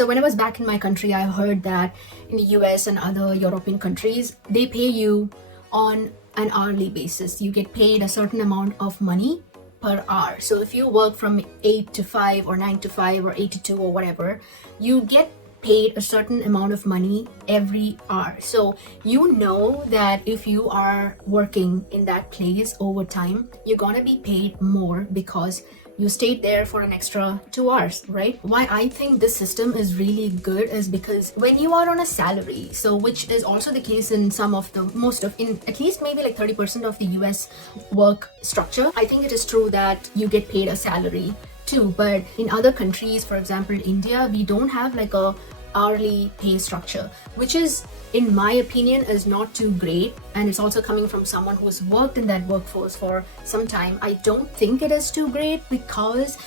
So when I was back in my country, I heard that in the US and other European countries, they pay you on an hourly basis. You get paid a certain amount of money per hour. So if you work from 8 to 5 or 9 to 5 or 8 to 2 or whatever, you get paid a certain amount of money every hour. So you know that if you are working in that place over time, you're gonna be paid more because you stayed there for an extra 2 hours, right? Why I think this system is really good is because when you are on a salary, so which is also the case in in at least maybe like 30% of the US work structure, I think it is true that you get paid a salary too. But in other countries, for example India, we don't have like a hourly pay structure, which is, in my opinion, is not too great. And it's also coming from someone who's worked in that workforce for some time. I don't think it is too great because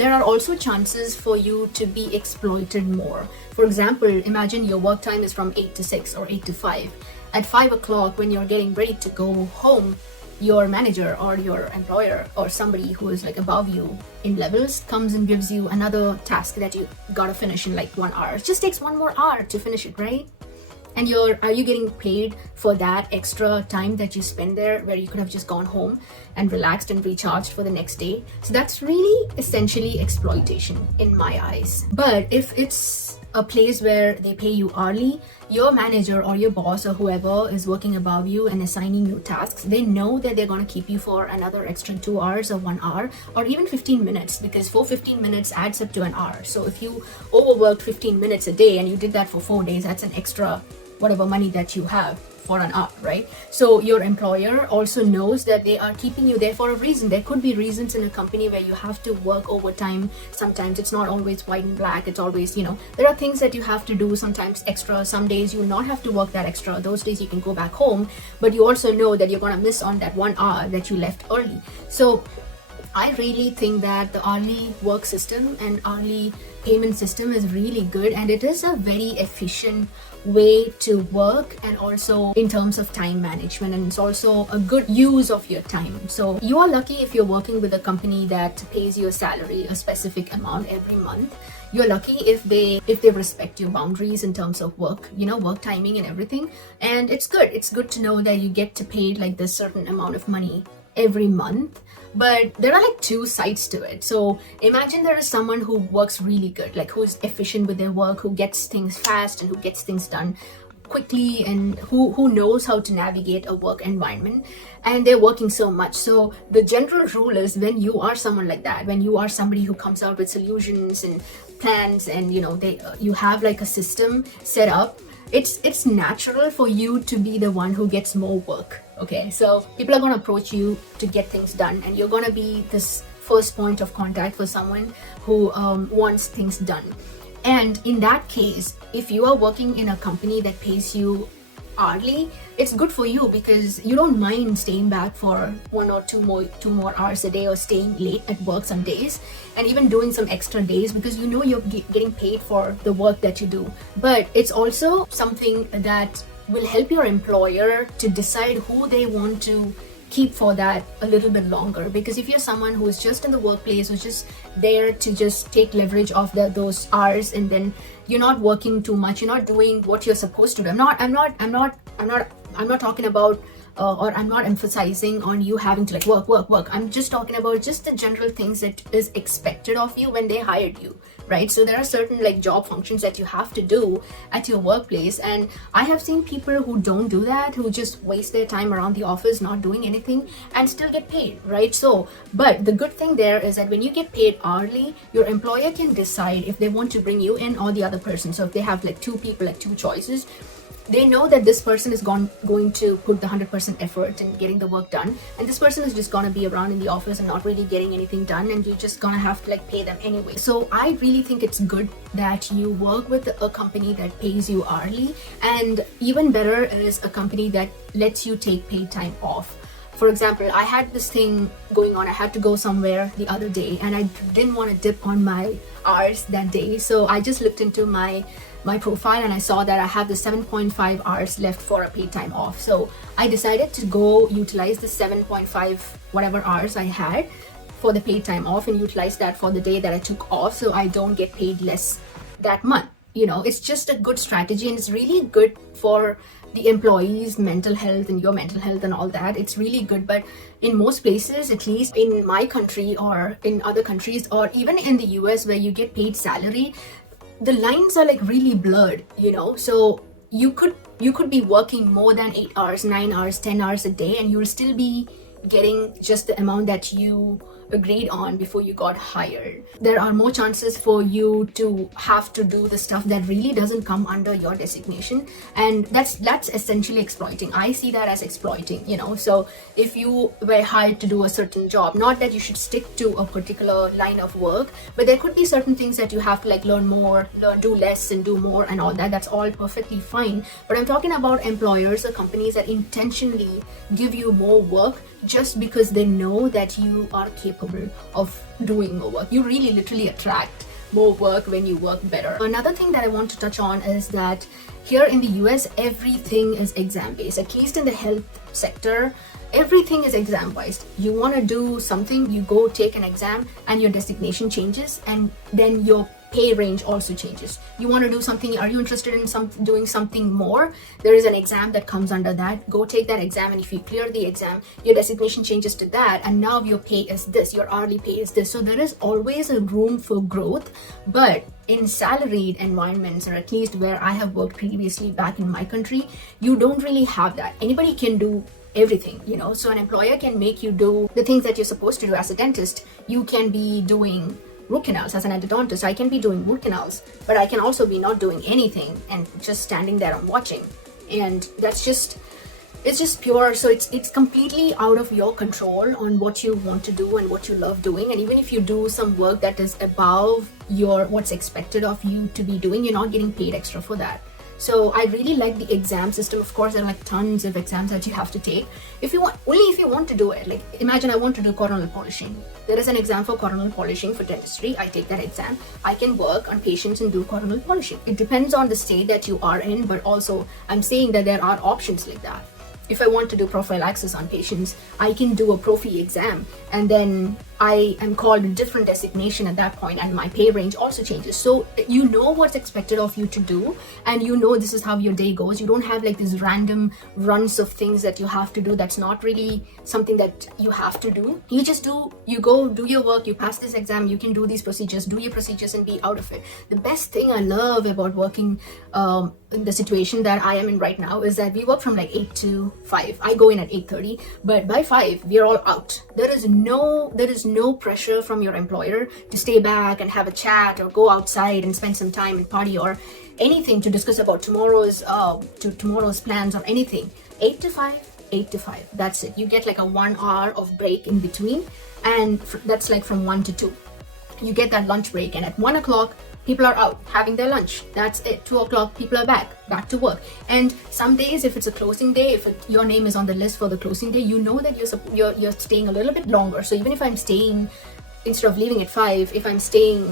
there are also chances for you to be exploited more. For example, imagine your work time is from 8 to 6 or 8 to 5. At 5 o'clock, when you're getting ready to go home, your manager or your employer or somebody who is like above you in levels comes and gives you another task that you gotta finish in like 1 hour. It just takes 1 more hour to finish it, right? And are you getting paid for that extra time that you spend there where you could have just gone home and relaxed and recharged for the next day? So that's really essentially exploitation in my eyes. But if it's a place where they pay you hourly, your manager or your boss or whoever is working above you and assigning you tasks, they know that they're going to keep you for another extra 2 hours or 1 hour or even 15 minutes, because 15 minutes adds up to an hour. So if you overworked 15 minutes a day and you did that for 4 days, that's an extra whatever money that you have for an hour, right? So your employer also knows that they are keeping you there for a reason. There could be reasons in a company where you have to work overtime. Sometimes it's not always white and black. It's always, there are things that you have to do, sometimes extra. Some days you will not have to work that extra. Those days you can go back home, but you also know that you're going to miss on that 1 hour that you left early. So I really think that the hourly work system and hourly payment system is really good, and it is a very efficient way to work, and also in terms of time management, and it's also a good use of your time. So you are lucky if you're working with a company that pays you a salary, a specific amount every month. You're lucky if they respect your boundaries in terms of work, work timing and everything. And it's good to know that you get to pay like this certain amount of money every month. But there are like two sides to it. So imagine there is someone who works really good, like who's efficient with their work, who gets things fast and who gets things done quickly, and who knows how to navigate a work environment, and they're working so much. So the general rule is, when you are someone like that, when you are somebody who comes out with solutions and plans, and you have like a system set up, it's natural for you to be the one who gets more work. Okay, so people are going to approach you to get things done, and you're going to be this first point of contact for someone who wants things done. And in that case, if you are working in a company that pays you hourly, it's good for you because you don't mind staying back for 1 or 2 more hours a day, or staying late at work some days, and even doing some extra days, because you're getting paid for the work that you do. But it's also something that will help your employer to decide who they want to keep for that a little bit longer. Because if you're someone who is just in the workplace, who's just there to just take leverage of those hours, and then you're not working too much, you're not doing what you're supposed to do. I'm not talking about or I'm not emphasizing on you having to like work. I'm just talking about just the general things that is expected of you when they hired you, right? So there are certain like job functions that you have to do at your workplace, and I have seen people who don't do that, who just waste their time around the office not doing anything and still get paid, right? So, but the good thing there is that when you get paid hourly, your employer can decide if they want to bring you in or the other person. So if they have like 2 people, like 2 choices, they know that this person is going to put the 100% effort in getting the work done, and this person is just going to be around in the office and not really getting anything done, and you're just going to have to like pay them anyway. So I really think it's good that you work with a company that pays you hourly, and even better is a company that lets you take paid time off. For example, I had this thing going on. I had to go somewhere the other day, and I didn't want to dip on my hours that day. So I just looked into my profile, and I saw that I have the 7.5 hours left for a paid time off. So I decided to go utilize the 7.5 whatever hours I had for the paid time off, and utilize that for the day that I took off, so I don't get paid less that month. It's just a good strategy, and it's really good for the employees' mental health and your mental health and all that. It's really good. But in most places, at least in my country or in other countries, or even in the US where you get paid salary, the lines are like really blurred, so you could be working more than 8 hours, 9 hours, 10 hours a day, and you'll still be getting just the amount that you agreed on before you got hired. There are more chances for you to have to do the stuff that really doesn't come under your designation, and that's essentially exploiting. I see that as exploiting. So if you were hired to do a certain job, not that you should stick to a particular line of work, but there could be certain things that you have to like learn more, do less and do more and all that. That's all perfectly fine. But I'm talking about employers or companies that intentionally give you more work just because they know that you are capable of doing more work. You really literally attract more work when you work better. Another thing that I want to touch on is that here in the US, everything is exam based. At least in the health sector, everything is exam based. You want to do something, you go take an exam and your designation changes, and then your pay range also changes. You want to do something, are you interested in doing something more? There is an exam that comes under that. Go take that exam, and if you clear the exam, your designation changes to that, and now your pay is this, your hourly pay is this. So there is always a room for growth. But in salaried environments, or at least where I have worked previously back in my country, you don't really have that. Anybody can do everything, so an employer can make you do the things that you're supposed to do. As a dentist, you can be doing root canals. As an endodontist, I can be doing root canals, but I can also be not doing anything and just standing there and watching. And it's just pure. So it's completely out of your control on what you want to do and what you love doing. And even if you do some work that is above what's expected of you to be doing, you're not getting paid extra for that. So I really like the exam system. Of course, there are like tons of exams that you have to take. If you want to do it. Like imagine I want to do coronal polishing. There is an exam for coronal polishing for dentistry. I take that exam. I can work on patients and do coronal polishing. It depends on the state that you are in, but also I'm saying that there are options like that. If I want to do prophylaxis on patients, I can do a prophy exam, and then I am called a different designation at that point, and my pay range also changes. So you know what's expected of you to do, and this is how your day goes. You don't have like these random runs of things that you have to do. That's not really something that you have to do. You just you go do your work, you pass this exam, you can do these procedures, do your procedures and be out of it. The best thing I love about working in the situation that I am in right now is that we work from like 8 to 5. I go in at 8:30, but by 5 we are all out. There is no pressure from your employer to stay back and have a chat or go outside and spend some time and party or anything to discuss about tomorrow's plans or anything. 8 to 5, that's it. You get like a 1 hour of break in between, and that's like from 1 to 2. You get that lunch break, and at 1 o'clock people are out having their lunch. That's it. 2 o'clock, people are back to work. And some days, if it's a closing day, if your name is on the list for the closing day, you know that you're staying a little bit longer. So even if I'm staying, instead of leaving at 5, if I'm staying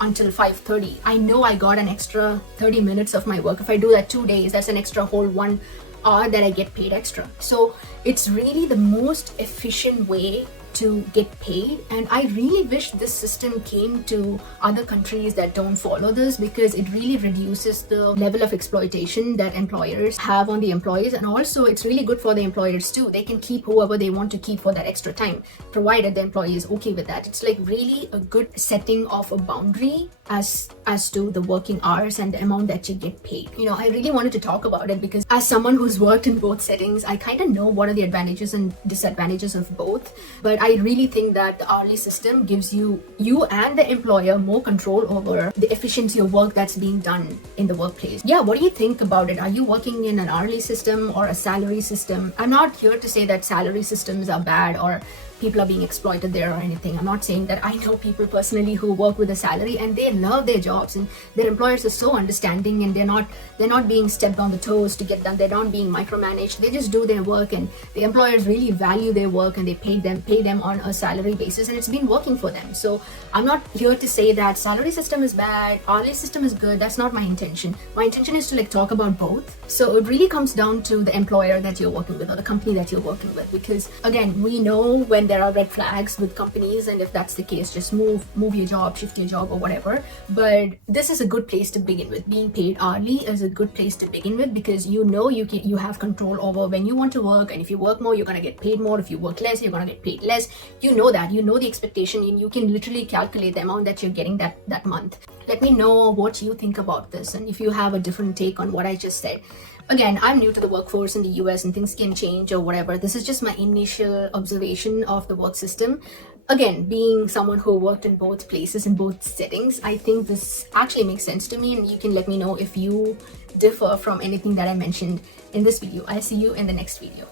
until 5:30, I know I got an extra 30 minutes of my work. If I do that 2 days, that's an extra whole 1 hour that I get paid extra. So it's really the most efficient way to get paid, and I really wish this system came to other countries that don't follow this, because it really reduces the level of exploitation that employers have on the employees. And also it's really good for the employers too. They can keep whoever they want to keep for that extra time, provided the employee is okay with that. It's like really a good setting of a boundary as to the working hours and the amount that you get paid. I really wanted to talk about it because as someone who's worked in both settings, I kind of know what are the advantages and disadvantages of both. But I really think that the hourly system gives you and the employer more control over the efficiency of work that's being done in the workplace. Yeah, what do you think about it? Are you working in an hourly system or a salary system? I'm not here to say that salary systems are bad or people are being exploited there or anything. I'm not saying that. I know people personally who work with a salary and they love their jobs, and their employers are so understanding, and they're not being stepped on the toes to get done. They're not being micromanaged. They just do their work, and the employers really value their work, and they pay them on a salary basis, and it's been working for them. So I'm not here to say that salary system is bad, hourly system is good. That's not my intention. My intention is to talk about both. So it really comes down to the employer that you're working with or the company that you're working with, because again, we know when there are red flags with companies, and if that's the case, just move your job, shift your job or whatever. But this is a good place to begin with. Being paid hourly is a good place to begin with, because you have control over when you want to work, and if you work more, you're going to get paid more. If you work less, you're going to get paid less. You know that, you know the expectation, and you can literally calculate the amount that you're getting that month. Let me know what you think about this, and if you have a different take on what I just said. Again, I'm new to the workforce in the US and things can change or whatever. This is just my initial observation of the work system. Again, being someone who worked in both places, in both settings, I think this actually makes sense to me, and you can let me know if you differ from anything that I mentioned in this video. I'll see you in the next video.